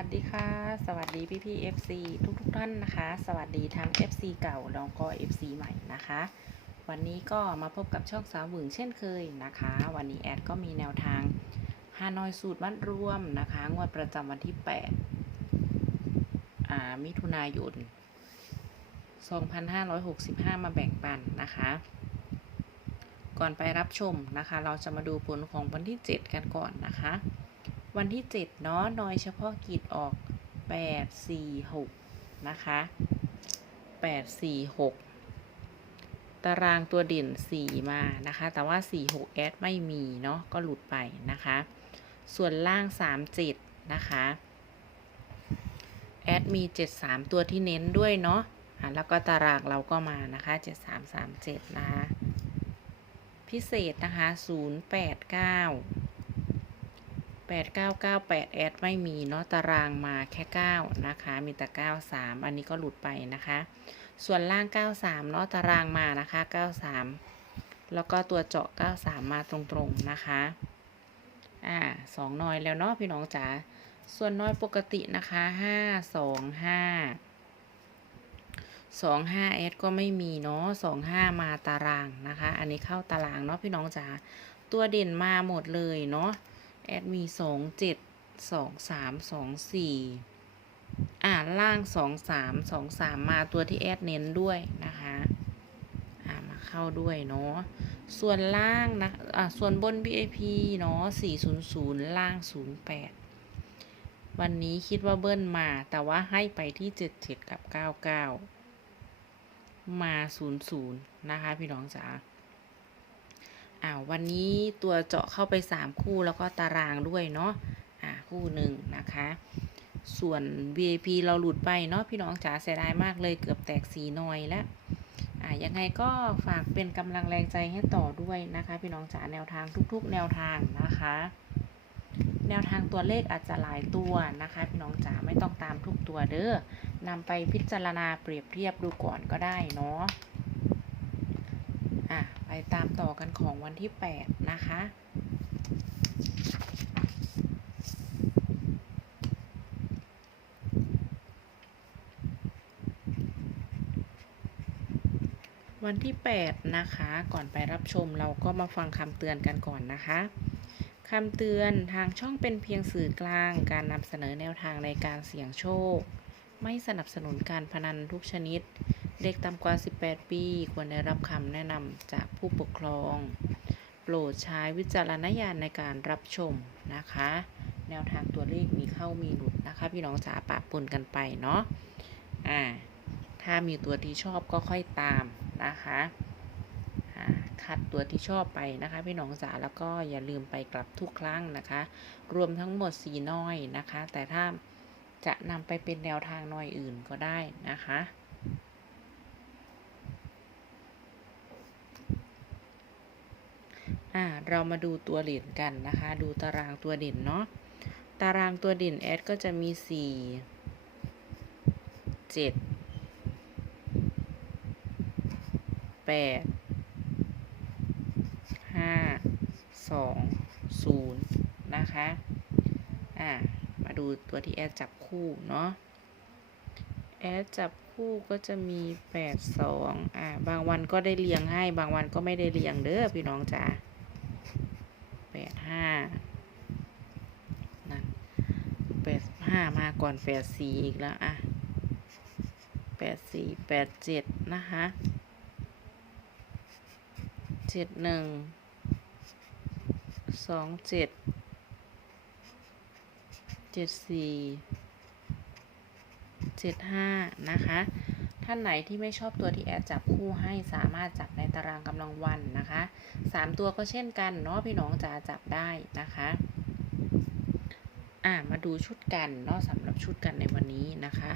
วัสดีค่ะ สวัสดีพี่พี่ FC ทุกทุกๆท่านนะคะ สวัสดีทั้ง FC เก่าแล้วก็ FC ใหม่นะคะ วันนี้ก็มาพบกับช่องสาวหวึงเช่นเคยนะคะ วันนี้แอดก็มีแนวทางฮานอยสูตรมัดรวมนะคะ งวดประจำวันที่8อ่ามิถุนายน 2565 มาแบ่งปันนะคะ ก่อนไปรับชมนะคะ เราจะมาดูผลของวันที่ 7 กันก่อนนะคะ วันที่ 7 เนาะนอยเฉพาะกิจออก 8 4 6 นะคะ 8 4 6 ตารางตัวเด่น 4 มานะคะ แต่ว่า 4 6แอดไม่มีเนาะก็หลุดไปนะคะ ส่วนล่าง 3 7 นะคะแอดมี 7 3 ตัวที่เน้นด้วยเนาะะแล้วก็ตารางเราก็มานะคะ 7 3 3 7 นะคะ พิเศษนะคะ 0 8 9 8998 แอดไม่มีเนาะตารางมาแค่ 9 นะคะ มีแต่ 93 อันนี้ก็หลุดไปนะคะ ส่วนล่าง 93 เนาะตารางมานะคะ 93 แล้วก็ตัวเจาะ 93 มาตรงๆนะคะ อ่าสองน้อยแล้วเนาะพี่น้องจ๋าส่วนน้อยปกตินะคะ 5 2 5 2 5แอดก็ไม่มีเนาะ2 5 มาตารางนะคะ อันนี้เข้าตารางเนาะพี่น้องจ๋าตัวเด่นมาหมดเลยเนาะ แอดมีสองเจ็ดสองสามสองสี่อ่าล่างสองสามสองสามมาตัวที่แอดเน้นด้วยนะคะอ่ามาเข้าด้วยเนาะส่วนล่างนะอ่าส่วนบน BAP เนาะสี่ศูนย์ศูนย์ล่างศูนย์แปดวันนี้คิดว่าเบิ้ลมา แต่ว่าให้ไปที่เจ็ดเจ็ดกับเก้าเก้ามาศูนย์ศูนย์นะคะพี่น้องจ๋า อ่าวันนี้ตัวเจาะเข้าไป 3 คู่แล้วก็ตารางด้วยเนาะอ่าคู่หนึ่งนะคะ ส่วน VIP เราหลุดไปเนาะพี่น้องจ๋าเสียดายมากเลยเกือบแตกสีหน่อยแล้วอ่ายังไงก็ฝากเป็นกำลังแรงใจให้ต่อด้วยนะคะ พี่น้องจ๋าแนวทางทุกๆ แนวทางนะคะแนวทางตัวเลขอาจจะหลายตัวนะคะพี่น้องจ๋าไม่ต้องตามทุกตัวเด้อนำไปพิจารณาเปรียบเทียบดูก่อนก็ได้เนาะ ตามต่อกันของวันที่ 8 นะคะ วันที่ 8 นะคะ ก่อนไปรับชมเราก็มาฟังคำเตือนกันก่อนนะคะคำเตือนทางช่องเป็นเพียงสื่อกลาง การนำเสนอแนวทางในการเสี่ยงโชค ไม่สนับสนุนการพนันทุกชนิด เด็กต่ำกว่า 18 ปี ควรได้รับคำแนะนำจากผู้ปกครอง โปรดใช้วิจารณญาณในการรับชมนะคะ แนวทางตัวเลขมีเข้ามีหลุดนะคะ พี่น้องจ๋าปะปนกันไปเนาะอ่าถ้ามีตัวที่ชอบก็ค่อยตามนะคะคัดตัวที่ชอบไปนะคะ พี่น้องจ๋าแล้วก็อย่าลืมไปกลับทุกครั้งนะคะ รวมทั้งหมดสีน้อยนะคะ แต่ถ้าจะนำไปเป็นแนวทางน้อยอื่นก็ได้นะคะ อ่าเรามาดูตัวเด่นกันนะคะ ดูตารางตัวเด่นเนาะตารางตัวเด่นแอดก็จะมีสี่เจ็ดแปดห้าสองศูนย์นะคะอ่ามาดูตัวที่แอดจับคู่เนาะแอดจับคู่ก็จะมีแปดสองอ่าบางวันก็ได้เรียงให้บางวันก็ไม่ได้เรียงเด้อพี่น้องจ๋า ห้านั่นแปดห้ามาก่อนแปดสี่อีกแล้วอะแปดสี่แปดเจ็ดนะคะเจ็ดหนึ่งสองเจ็ดเจ็ดสี่เจ็ดห้านะคะ ท่านไหนที่ไม่ชอบตัวที่แอดจับคู่ให้สามารถจับในตารางกำลังวันนะคะสามตัวก็เช่นกันเนาะพี่น้องจะจับได้นะคะอ่ามาดูชุดกันเนาะสำหรับชุดกันในวันนี้นะคะ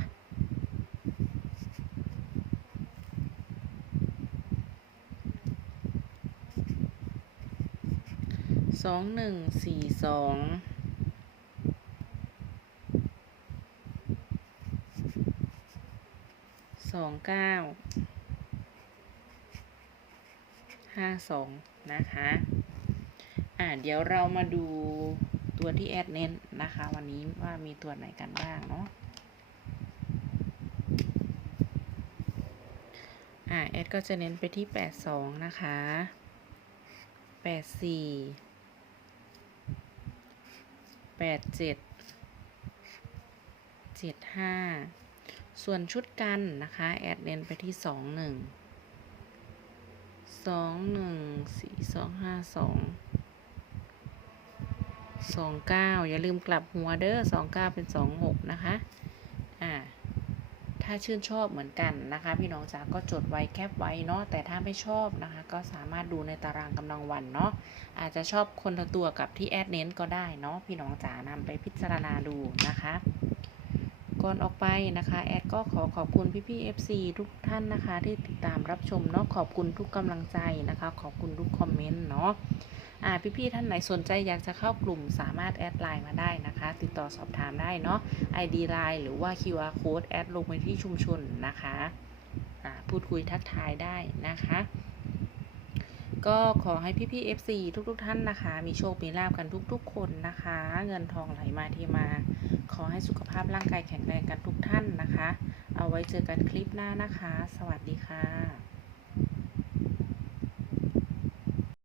สองหนึ่งสี่สอง สองเก้าห้าสองนะคะ อ่าเดี๋ยวเรามาดูตัวที่แอดเน้นนะคะ วันนี้ว่ามีตัวไหนกันบ้างเนาะอ่าแอดก็จะเน้นไปที่82นะคะ84 87 75ส่ ส่วนชุดกันนะคะ แอดเน้นไปที่21 21 4 2 5 2 29อย่าลืมกลับหัวเด้อ29เป็น26นะคะอ่าถ้าชื่นชอบเหมือนกันนะคะ พี่น้องจ๋าก็จดไว้แคปไว้เนาะแต่ถ้าไม่ชอบนะคะ ก็สามารถดูในตารางกำลังวันเนาะอาจจะชอบคนละตัวกับที่แอดเน้นก็ได้เนาะพี่น้องจ๋านำไปพิจารณาดูนะคะ ก่อนออกไปนะคะ แอดก็ขอขอบคุณพี่ๆ FC ทุกท่านนะคะ ที่ติดตามรับชมเนาะขอบคุณทุกกำลังใจนะคะ ขอบคุณทุกคอมเมนต์เนาะอ่าพี่ๆท่านไหนสนใจอยากจะเข้ากลุ่มสามารถแอดไลน์มาได้นะคะ ติดต่อสอบถามได้เนาะ ID ไลน์หรือว่า QR code แอดลงไปที่ชุมชนนะคะอ่าพูดคุยทักทายได้นะคะ ก็ขอให้พี่ๆ FC ทุกๆท่านนะคะ มีโชค มีลาบกันทุกๆ คนนะคะ เงินทองไหลมาเที่มา ขอให้สุขภาพร่างกายแข็งแรงกันทุกท่านนะคะ เอาไว้เจอกันคลิปหน้านะคะ สวัสดีค่ะ